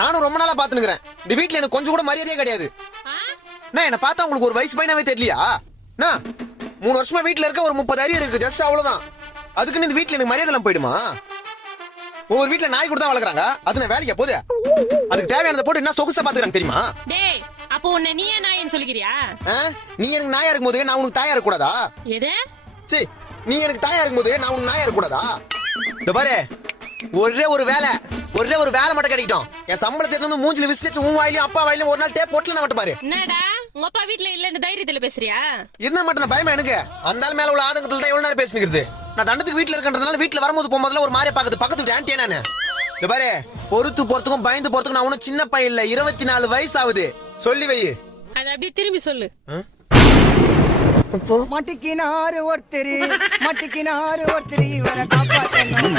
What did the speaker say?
நானும் ரொம்ப நாளா பாத்துனுக்குறேன். இந்த வீட்டுல எனக்கு கொஞ்சம் கூட மரியாதையே கிடையாது. என்ன பார்த்தா உங்களுக்கு ஒரு வயசு பையனாவே தெரியலையா? 3 வருஷமா வீட்டுல இருக்க, ஒரு 30 அரியர் இருக்கு, ஜஸ்ட் அவ்வளவுதான். அதுக்குன்னு இந்த வீட்டுல எனக்கு மரியாதை எல்லாம் போயிடுமா? ஒவ்வொரு வீட்டுல நாய் கூட தான் வளர்க்குறாங்க. அது நான் வேலைக்கு போகுது. அதுக்கு தேவையானதை போட்டு என்ன சொகுசா பாத்துக்கிறாங்க தெரியுமா? டேய், அப்போ உன்னை நீயே நாயின்னு சொல்லிக்கிறியா? நீ எனக்கு நாயா இருக்கும் போது நான் உனக்கு தாயா இருக்க கூடாதா? எது? சீ, நீ எனக்கு தாயா இருக்கும் போது நான் உனக்கு நாயா இருக்க கூடாதா? இந்த பாரு, ஒரே ஒரு வேலை மட்டும் கிடைக்கட்டும். என் சம்பளத்தை வந்து மூஞ்சில விசிலிச்சு உன் வாயிலையும் அப்பா வாயிலையும் ஒரு நாள் டேப் போட்டுல நான் மட்டும் பாரு. என்னடா உங்க அப்பா வீட்டுல இல்லன்னு தைரியத்துல பேசுறியா? இருந்தா மட்டும் நான் பயமா எனக்கு. அந்த ஆள் மேல உள்ள ஆதங்கத்துல தான் எவ்வளவு நேரம் பேசிக்கிறது. நான் தண்டத்துக்கு வீட்டுல இருக்கன்றதுனால வீட்டுல வரும்போது போகும்போதுல ஒரு மாதிரியா பாக்குது. பக்கத்து வீட்டு ஆன்ட்டியா நானு. இந்த பாரு, பொறுத்து போறதுக்கும் பயந்து போறதுக்கும் நான் ஒன்னும் சின்ன பையன் இல்ல. 24 வயசு ஆகுது. சொல்லி வை. அது அப்படியே திரும்பி சொல்லு. மட்டிக்கினாரு ஒருத்தர் இவரை காப்பாத்தணும்.